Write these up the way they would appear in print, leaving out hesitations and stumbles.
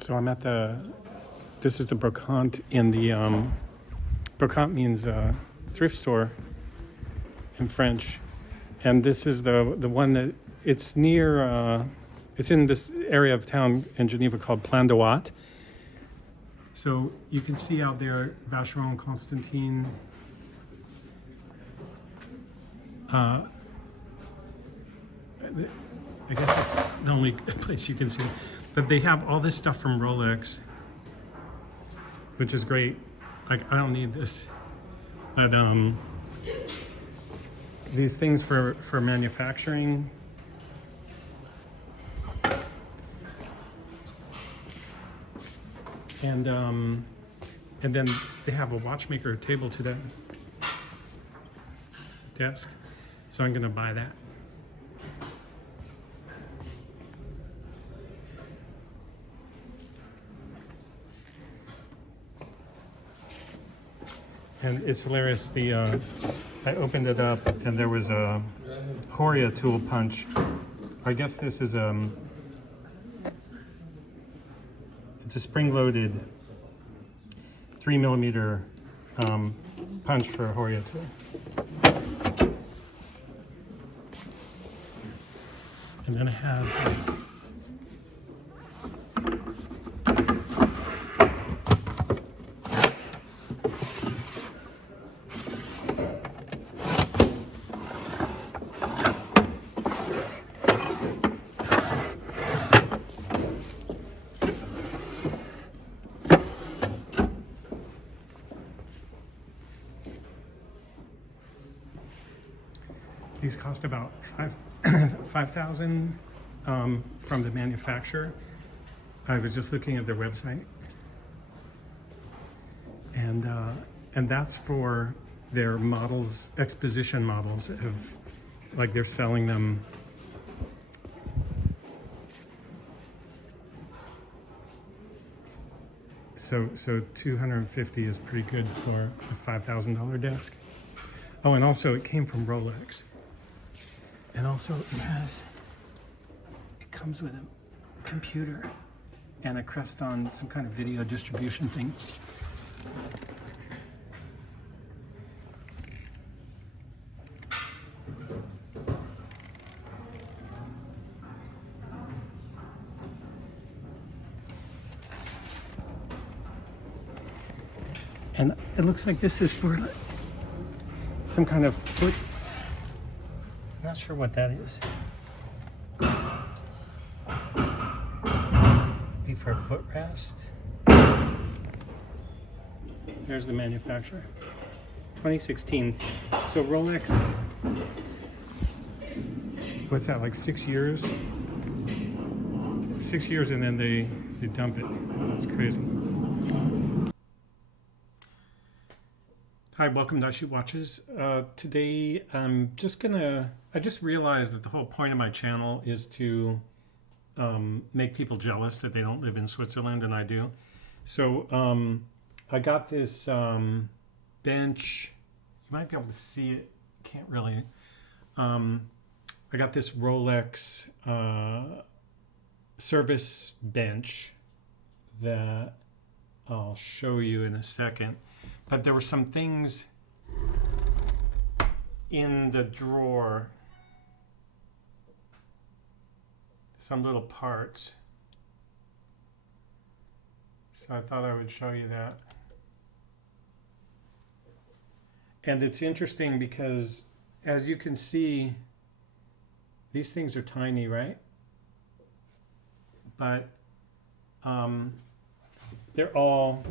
So I'm at this is the Brocante in the, Brocante means thrift store in French. And this is the one that, it's near, it's in this area of town in Geneva called Plan-les-Ouates. So you can see out there Vacheron Constantin. I guess that's the only place you can see. But they have all this stuff from Rolex, which is great. Like, I don't need this. But these things for manufacturing. And then they have a watchmaker table to that desk. So I'm gonna buy that. And it's hilarious, I opened it up and there was a Horia tool punch. I guess this is it's a spring-loaded 3mm punch for a Horia tool. And then it has these cost about $5,000 from the manufacturer. I was just looking at their website, and that's for their models, exposition models of, like, they're selling them. So 250 is pretty good for a $5,000 desk. Oh, and also it came from Rolex. And also it comes with a computer and a crest on some kind of video distribution thing. And it looks like this is for some kind of foot. Not sure what that is. Be for a footrest. There's the manufacturer. 2016. So Rolex, what's that, like 6 years? 6 years and then they dump it. It's crazy. Hi, welcome to I Shoot Watches. Today I'm just I just realized that the whole point of my channel is to make people jealous that they don't live in Switzerland and I do. So I got this bench. You might be able to see it, can't really. I got this Rolex Service Bench that I'll show you in a second. But there were some things in the drawer, some little parts. So I thought I would show you that. And it's interesting because, as you can see, these things are tiny, right? But they're all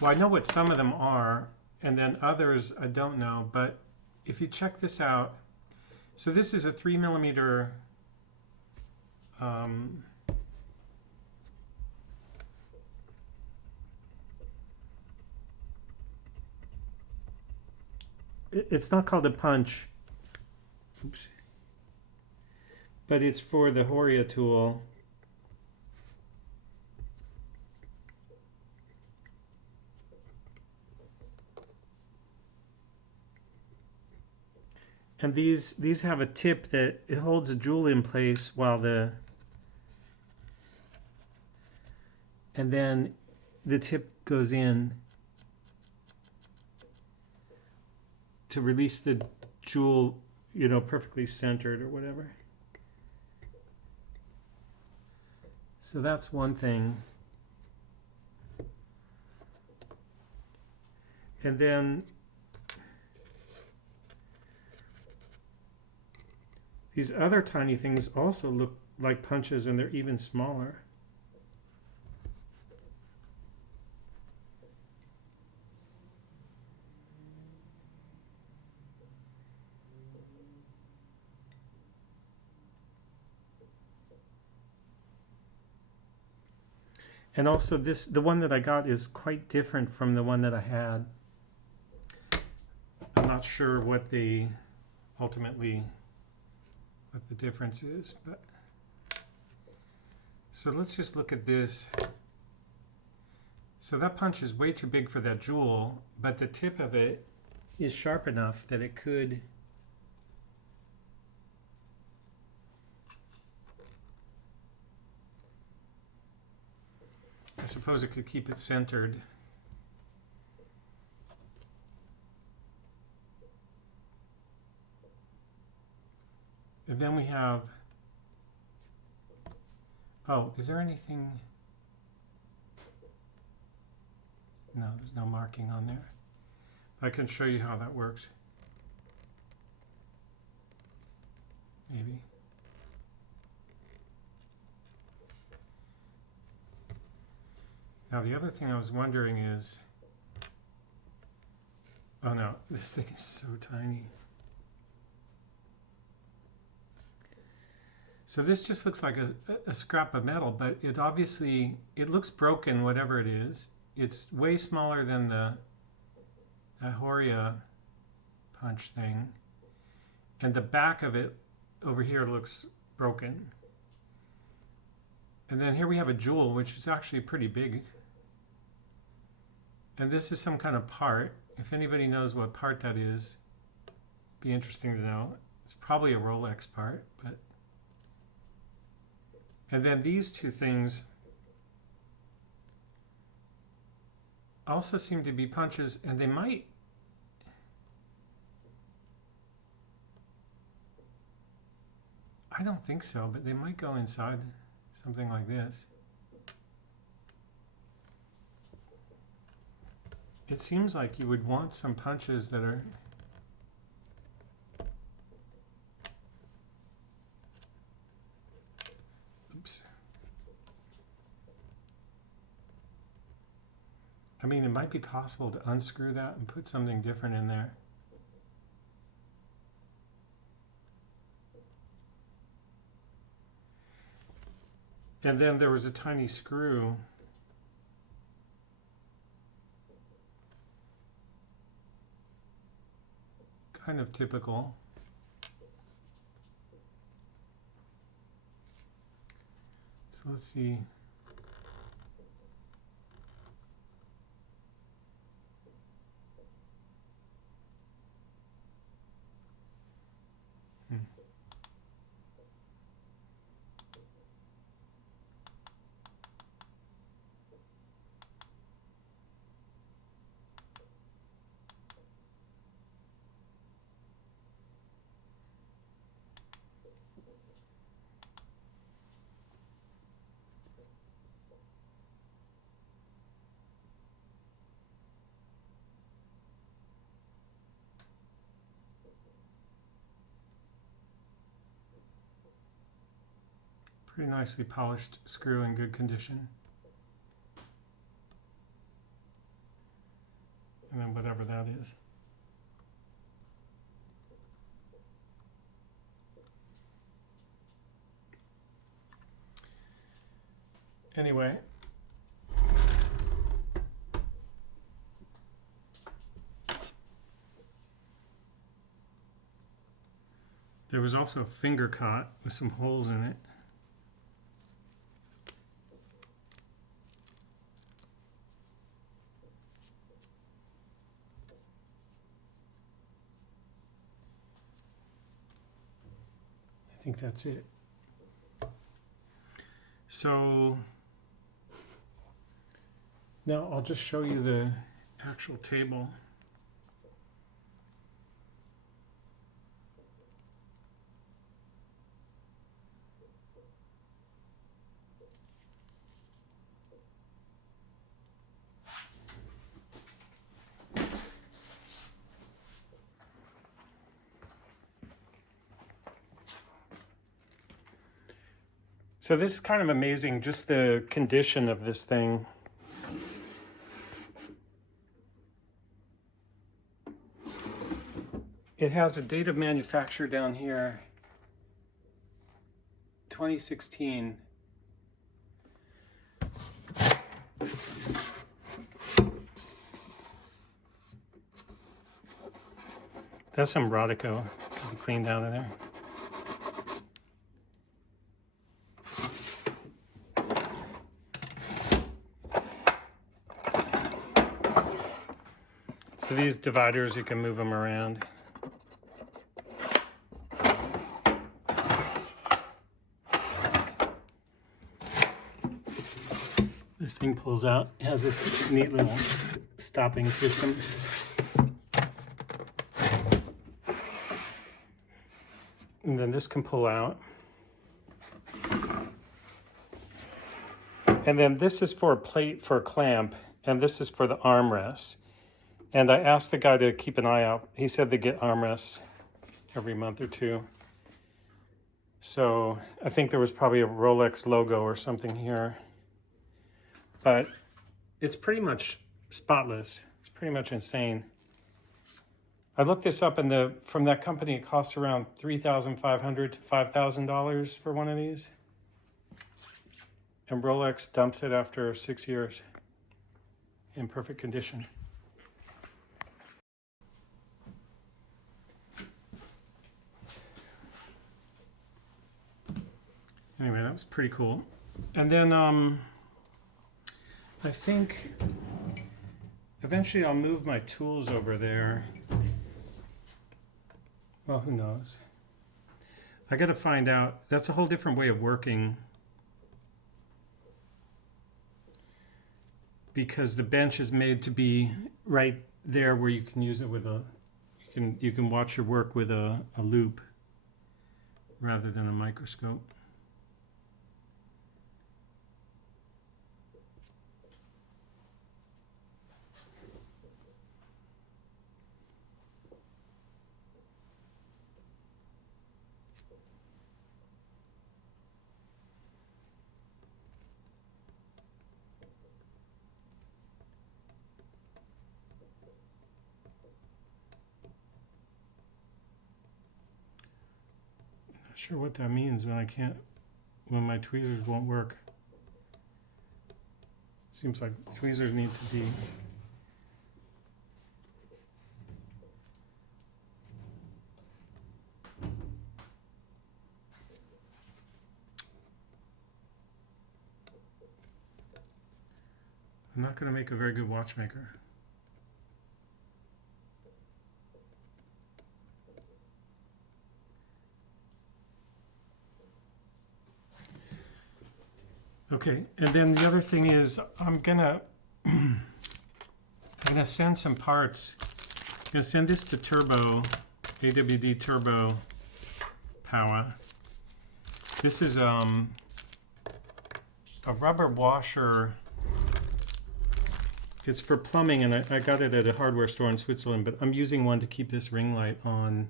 well, I know what some of them are, and then others I don't know, but if you check this out, so this is a 3mm it's not called a punch. Oops. But it's for the Horia tool. And these have a tip that it holds a jewel in place while and then the tip goes in to release the jewel, you know, perfectly centered or whatever. So that's one thing. And then these other tiny things also look like punches, and they're even smaller. And also the one that I got is quite different from the one that I had. I'm not sure what the difference is, but so let's just look at this. So that punch is way too big for that jewel, but the tip of it is sharp enough that it could I suppose it could keep it centered. And then we have, oh, is there anything? No, there's no marking on there. I can show you how that works. Maybe. Now the other thing I was wondering is, oh no, this thing is so tiny. So this just looks like a scrap of metal, but it obviously, it looks broken, whatever it is. It's way smaller than the Horia punch thing. And the back of it over here looks broken. And then here we have a jewel, which is actually pretty big. And this is some kind of part. If anybody knows what part that is, be interesting to know. It's probably a Rolex part, but. And then these two things also seem to be punches, and they might. I don't think so, but they might go inside something like this. It seems like you would want some punches that are oops. I mean, it might be possible to unscrew that and put something different in there. And then there was a tiny screw. Kind of typical. So let's see. Pretty nicely polished screw in good condition. And then whatever that is. Anyway. There was also a finger caught with some holes in it. think that's it. So now I'll just show you the actual table. So this is kind of amazing, just the condition of this thing. It has a date of manufacture down here, 2016. That's some Rodico. Can be cleaned out of there. So these dividers, you can move them around. This thing pulls out, it has this neat little stopping system. And then this can pull out. And then this is for a plate for a clamp, and this is for the armrest. And I asked the guy to keep an eye out. He said they get armrests every month or two. So I think there was probably a Rolex logo or something here. But it's pretty much spotless. It's pretty much insane. I looked this up, and from that company, it costs around $3,500 to $5,000 for one of these. And Rolex dumps it after 6 years in perfect condition. Anyway, that was pretty cool. And then I think eventually I'll move my tools over there. Well, who knows? I got to find out. That's a whole different way of working, because the bench is made to be right there where you can use it with a, you can watch your work with a loop rather than a microscope. Sure what that means when my tweezers won't work. Seems like tweezers need to be I'm not going to make a very good watchmaker. Okay, and then the other thing is I'm gonna send some parts. I'm gonna send this to Turbo, AWD Turbo Power. This is a rubber washer. It's for plumbing, and I got it at a hardware store in Switzerland, but I'm using one to keep this ring light on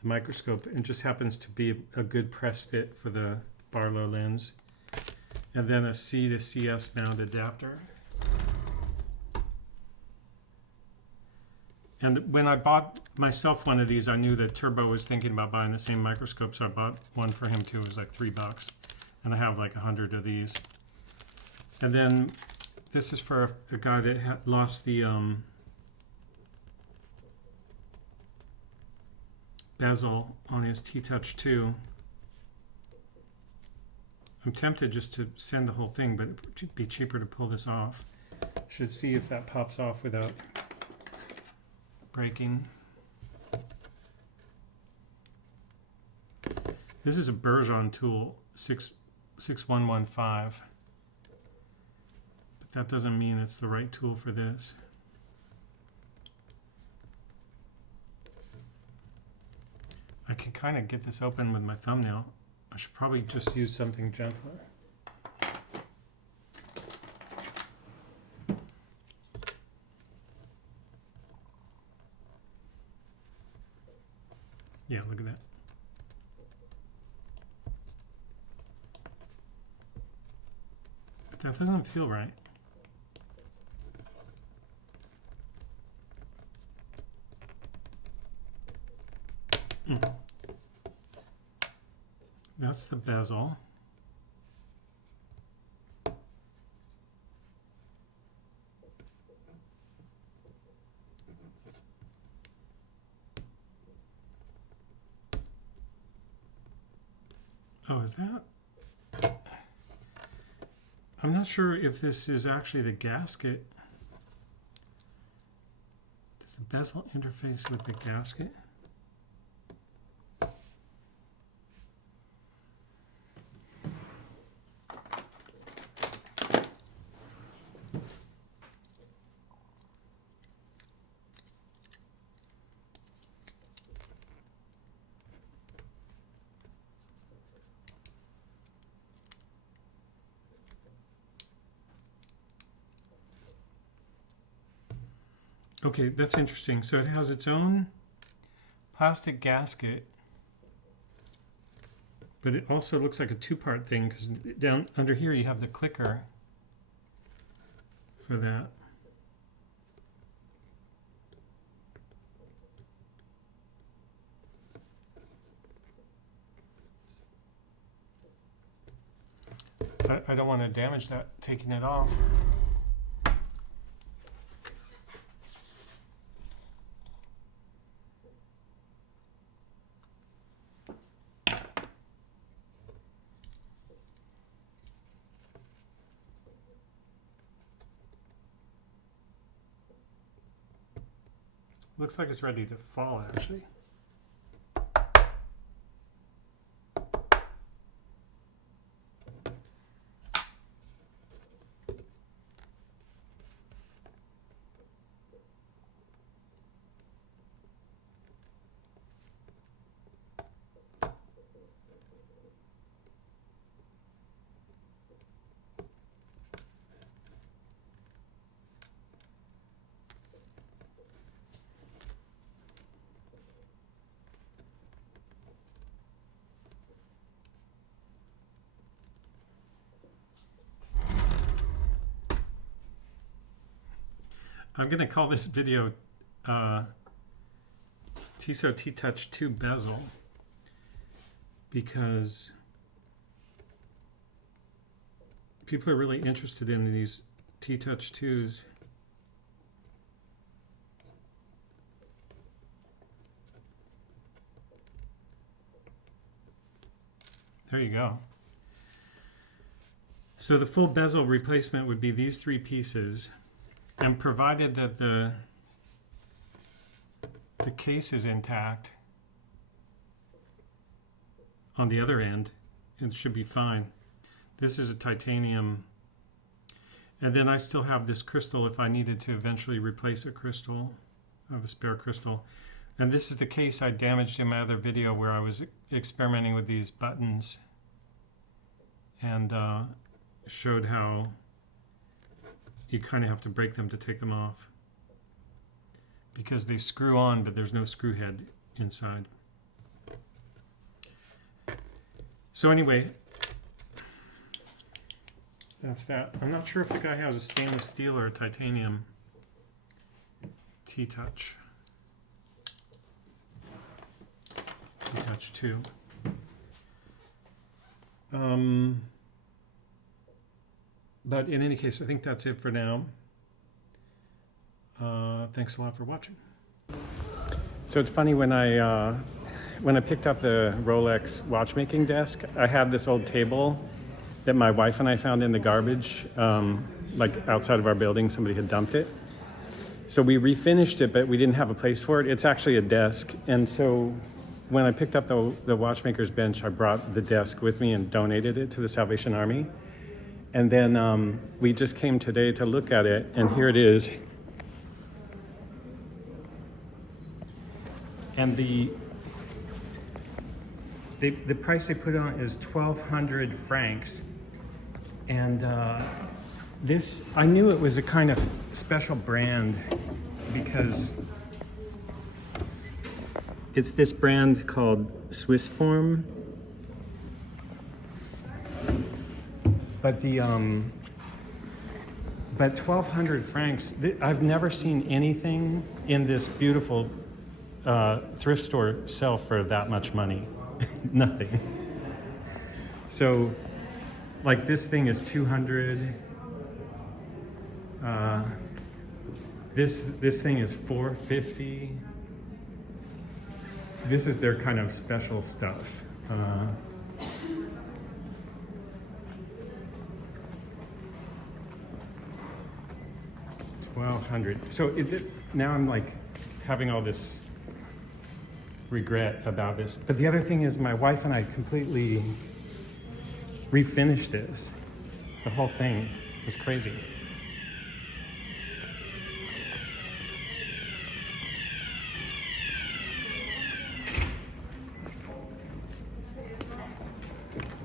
the microscope, and just happens to be a good press fit for the Barlow lens. And then a C to CS mount adapter. And when I bought myself one of these, I knew that Turbo was thinking about buying the same microscope, so I bought one for him too. It was like $3, and I have like 100 of these. And then this is for a guy that had lost the bezel on his T-Touch II. I'm tempted just to send the whole thing, but it would be cheaper to pull this off. Should see if that pops off without breaking. This is a Bourgeon tool, 6115. But that doesn't mean it's the right tool for this. I can kind of get this open with my thumbnail. I should probably just use something gentler. Yeah, look at that. But that doesn't feel right. That's the bezel. Oh, is that? I'm not sure if this is actually the gasket. Does the bezel interface with the gasket? Okay, that's interesting. So it has its own plastic gasket, but it also looks like a two-part thing because down under here you have the clicker for that. I don't want to damage that taking it off. Looks like it's ready to fall, actually. I'm going to call this video Tissot T-Touch II Bezel because people are really interested in these T-Touch IIs. There you go. So the full bezel replacement would be these three pieces. And provided that the case is intact on the other end, it should be fine. This is a titanium. And then I still have this crystal if I needed to eventually replace a crystal. I have a spare crystal. And this is the case I damaged in my other video where I was experimenting with these buttons and showed how you kind of have to break them to take them off because they screw on, but there's no screw head inside. So anyway, that's that. I'm not sure if the guy has a stainless steel or a titanium T-Touch. T-Touch II. But in any case, I think that's it for now. Thanks a lot for watching. So it's funny, when I picked up the Rolex watchmaking desk, I had this old table that my wife and I found in the garbage, like outside of our building. Somebody had dumped it. So we refinished it, but we didn't have a place for it. It's actually a desk. And so when I picked up the watchmaker's bench, I brought the desk with me and donated it to the Salvation Army. And then we just came today to look at it, and here it is. And the price they put on is 1,200 francs. And this, I knew it was a kind of special brand because it's this brand called Swiss Form. But but 1,200 francs, I've never seen anything in this beautiful thrift store sell for that much money. Nothing. So, like this thing is 200. This thing is 450. This is their kind of special stuff. 1,200. So now I'm like having all this regret about this. But the other thing is my wife and I completely refinished this. The whole thing was crazy.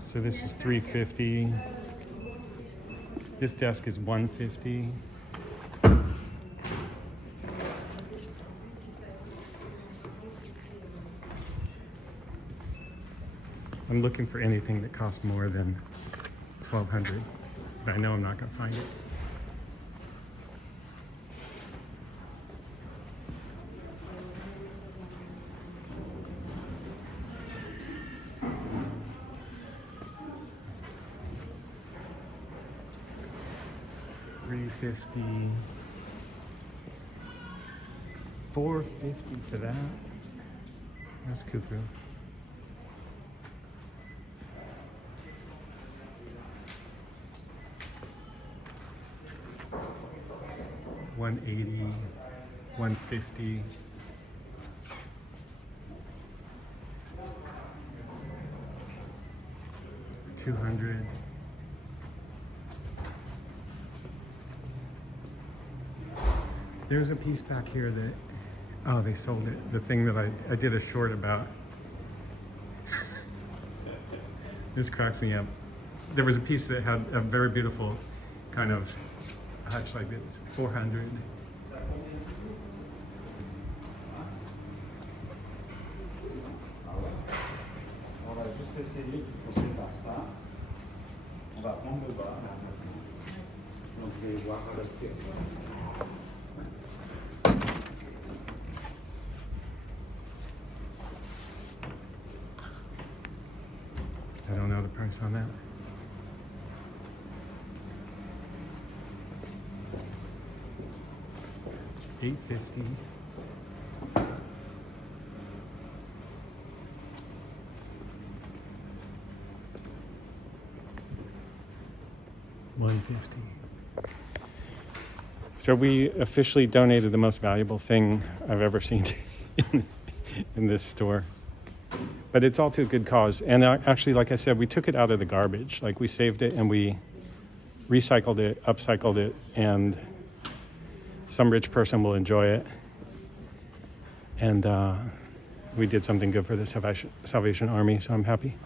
So this is 350. This desk is 150. I'm looking for anything that costs more than 1,200, but I know I'm not going to find it. $350, $450 for that. That's cuckoo. $180, $150. $200. There's a piece back here that, oh, they sold it. The thing that I did a short about. This cracks me up. There was a piece that had a very beautiful kind of hutch like this, 400. On va juste essayer de procéder par ça. On va prendre le bas. Donc je vais voir le pied. I don't know the price on that. $850. $150. So we officially donated the most valuable thing I've ever seen in this store. But it's all to a good cause. And actually, like I said, we took it out of the garbage. Like we saved it and we recycled it, upcycled it, and some rich person will enjoy it. And we did something good for the Salvation Army, so I'm happy.